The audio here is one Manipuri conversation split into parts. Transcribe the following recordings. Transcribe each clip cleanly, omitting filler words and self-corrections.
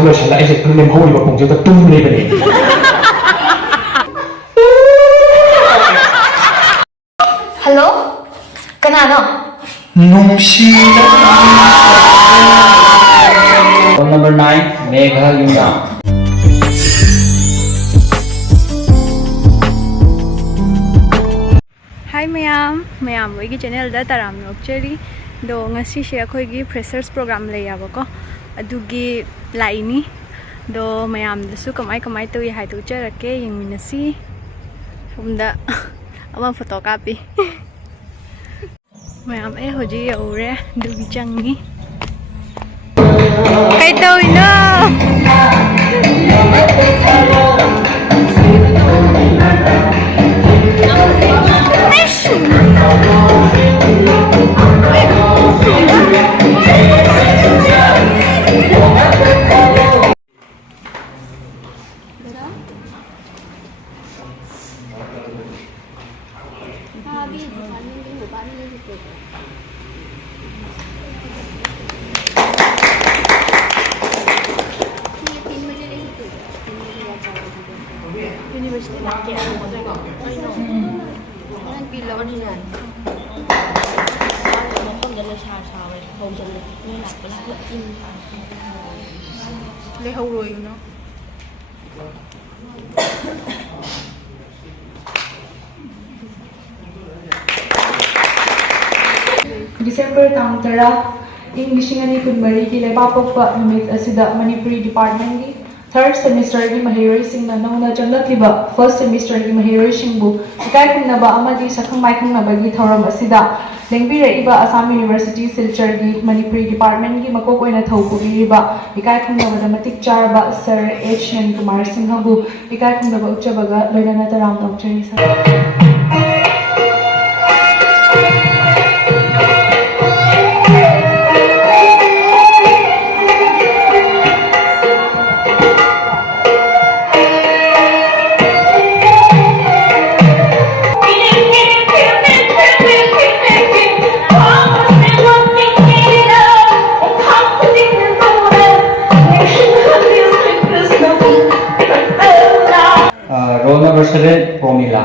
ꯄ꯭ꯔꯣꯒ꯭ꯔꯥꯝꯁꯦ ꯂꯣꯏꯁꯤꯜꯂ ꯑꯩꯁꯦ ꯂꯦꯝꯍꯧꯔꯤꯕ ꯄꯨꯡꯁꯤꯗ ꯇꯨꯝ ꯂꯩꯕꯅꯦ ꯍꯜꯂꯣ ꯀꯅꯥꯅꯣ ꯅꯨꯡꯁꯤꯗ Roll number 9 Megha Yumnam Hi mayam hoigi channel da taram nokchari do ngasi se akhoi gi freshers program lei yabako adugi laini do mayam dasu kamai to yi haitu charake yingminasi humda ama photo copy mayam e hoji yaure dugi changi kai tawino University da December tang tara English ngani kunmari ki leba pokpa numit asida Manipuri department ki third semester ki mahiroi singna nauna changlakliba first semester ki mahiroi singbu ikai kungnaba amadi sakhang mai khungnaba gi thoram asida lengbi reiba Assam University Silchar ki Manipuri department ki makok oina thaupugiba ikai khungnaba da matik charba Sir H N Kumar Singh bu ikai khungnaba uchabaga loinana taram nokchari sir Roll number 7 Promila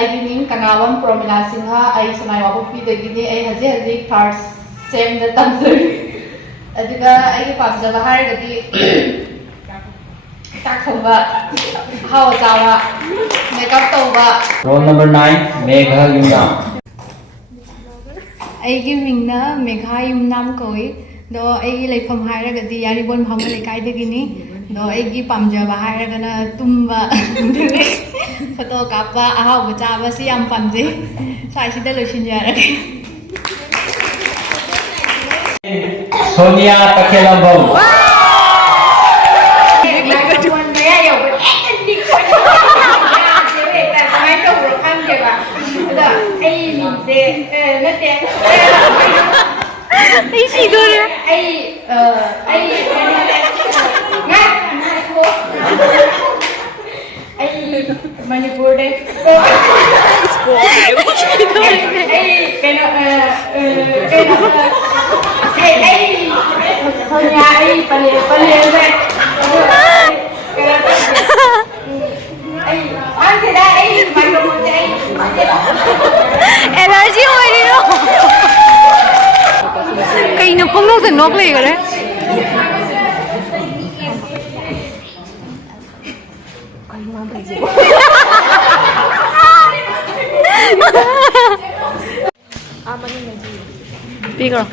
I mean Kangawan Promila Singha I Sanai Wapupi the Gini I Haji third sem the Tanzuri Adiga I Pamsa Bahari Takova How Tawa Makeup Toba Roll number 9 Megha Yumnam Aigi mingna Megha Yumnam koi do aigi leifam hairagadi yaribon bhamma lekai dagini do aigi pamjaba hairagana tumba photo kappa ahau chaba si yam pamje sai sida loisinjarage Sonia Pakelambam Manipur de energy hoirino kaino komno se nok le gare Bigger.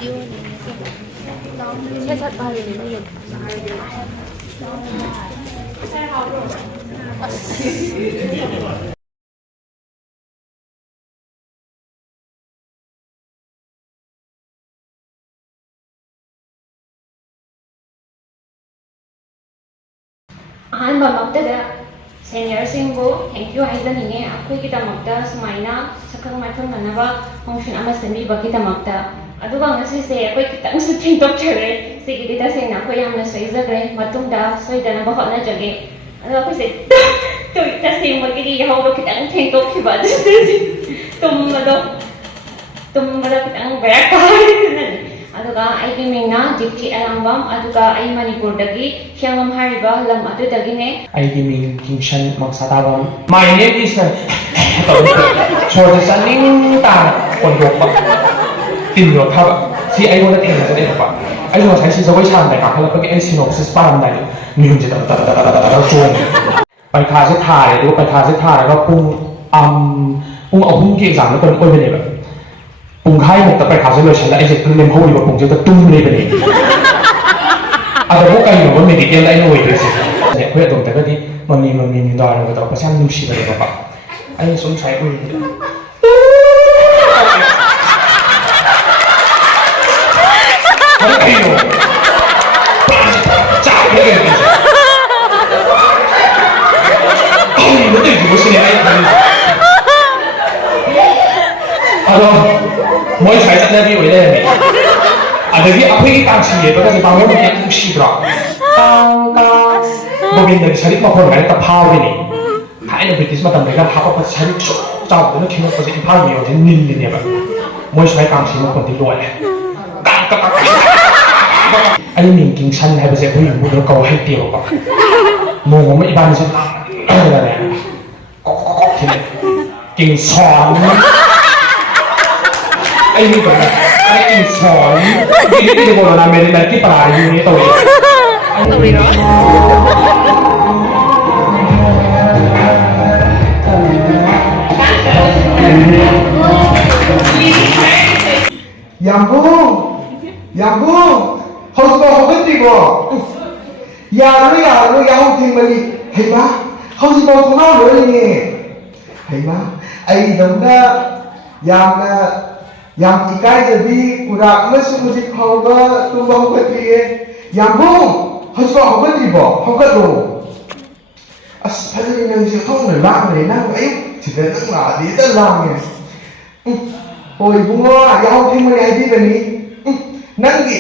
ꯑꯍꯥꯟꯕ ꯃꯛꯇꯗ ꯁꯦꯅꯤꯌꯔꯁꯤꯡꯕꯨ ꯊꯦꯡꯛ ꯌꯨ ꯍꯥꯏꯖꯅꯤꯡꯉꯦ ꯑꯩꯈꯣꯏꯒꯤꯗꯃꯛꯇ ꯁꯨꯃꯥꯏꯅ ꯁꯛꯈꯪ ꯃꯥꯏꯈꯪꯅꯅꯕ ꯐꯪꯁꯟ ꯑꯃ ꯁꯤꯟꯕꯤꯕꯒꯤꯗꯃꯛꯇ ꯑꯗꯨꯒ ꯉꯁꯤꯁꯦ ꯑꯩꯈꯣꯏ ꯈꯤꯇꯪꯁꯨ ꯊꯦꯡꯗꯣꯛꯆꯔꯦ ꯁꯤꯒꯤꯗꯤ ꯇꯁꯦꯡꯅ ꯑꯩꯈꯣꯏ ꯌꯥꯝꯅ ꯁꯣꯏꯖꯈ꯭ꯔꯦ ꯃꯇꯨꯡꯗ ꯁꯣꯏꯗꯅꯕ ꯍꯣꯠꯅꯖꯒꯦ ꯑꯗꯣ ꯑꯩꯈꯣꯏꯁꯦ ꯇꯁꯦꯡꯕꯒꯤꯗꯤ ꯌꯥꯍꯧꯗꯣ ꯈꯤꯇꯪ ꯊꯦꯡꯗꯣꯛꯈꯤꯕ ꯑꯗꯨꯗꯤ ꯇꯨꯝꯕꯗ ꯈꯤꯇꯪ ꯕꯦꯔꯥ ꯀꯥꯔꯦ ꯑꯗꯣ aduga ai gi mingna Dipti Alambam aduga ai Manipurdagi Hyangam hariba lam adudagine ai gi ming Kingshan Maksatabam. My name is Chor Saning Ta Kon Yok Ba Tin Yok Tha Ba Si ai wala theng na de ba ai lo sai si zawai chan da ka khala pa ai synopsis param dai mi hun je da chong ไปคาเส้นถ่ายหรือว่าไปคาเส้นถ่ายแล้วก็ปรุงเอาหุ้มเกี่ยงสั่งแล้วก็ไปเลยแบบปรุงไข่หมกแต่ไปคาเส้นเลยฉันแล้วไอ้เจ็ดเล่มเขาดีกว่าปรุงจะตุ้มเลยไปเลยอาจจะพวกกันอยู่ว่ามีติดเกมได้หน่วยเลยสิเนี่ยเพื่อนตรงแต่ก็ที่มันมีดอยเราแต่ประชันนุ่มชีเลยแบบไอ้สงสัยอุ้ยเขาไม่อยู่จับเลยmỗi ngày rất là vui vẻ đấy. Jadi apa yang kita sih? Kita sih bangun kita musik rock. Mungkin dari sari maupun dari tapau ini. Hai nak British macam mereka apa sari jauh dengan kini pasti tapau ni orang nil ni apa. Mỗi ngày kita sih maupun di luar. Anh mình kinh sanh hay bây giờ bây giờ muốn nó cầu hay tiêu không? Mồm mấy bạn sẽ là này. Kinh sòn. Anh như vậy anh kinh sòn. Ini kalau nama ini nanti pelayu ini tahu ya. Tahu ya. Yambung, harus bawa berhenti bo. Ya lu yang tinggali, hei ma, harus bawa kenal lo ini. Hei ma, ai dongda yang ikai jadi kurang musik hauga tumbang berhenti. Yambung, harus bawa berhenti bo, hauga lo. As pada yang si kau ngelak ni nang, ayo cerita nang di dalamnya. Oh ibu mo, yang tinggali di sini. Nanti,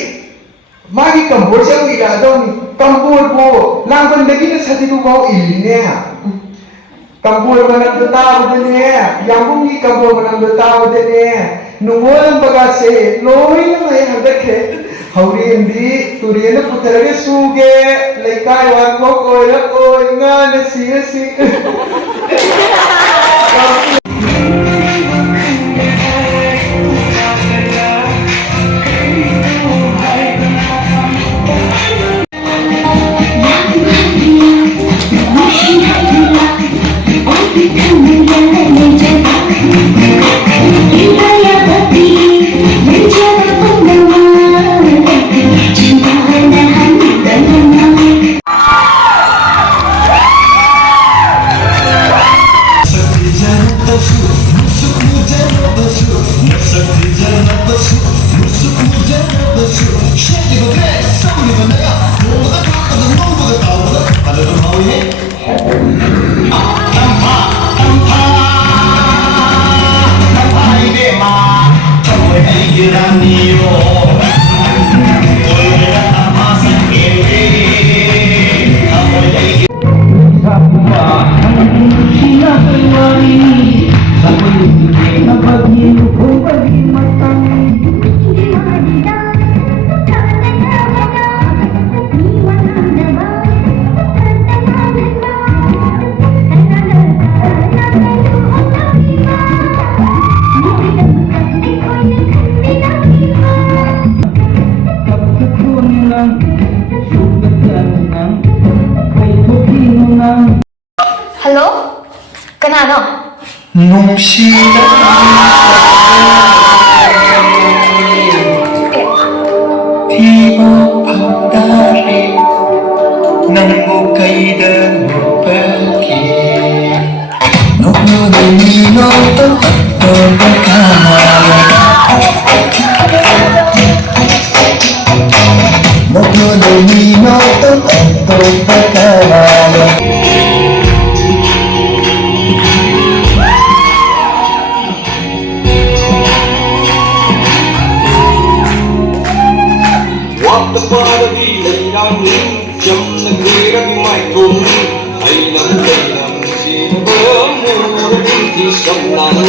mari kampur siapa kita tahu ni kampur po, langgan lagi ni satu tu kau ini ni. Kampur mana bertahu ni, yang bunyi kampur mana bertahu ni. Nungguan bagasi, loi nang ayah hendak ke. Hari ini turian putera ke suge, lekai wan koi ngan si. Hello? Kenapa? Nungshida Tiba pandari Nang bukai dan pergi Nunggu nino berkamala Nunggu nino berkamala Chấm sân đi đất mãi cùng hay lắm chỉ bữa mưa thì sông nắng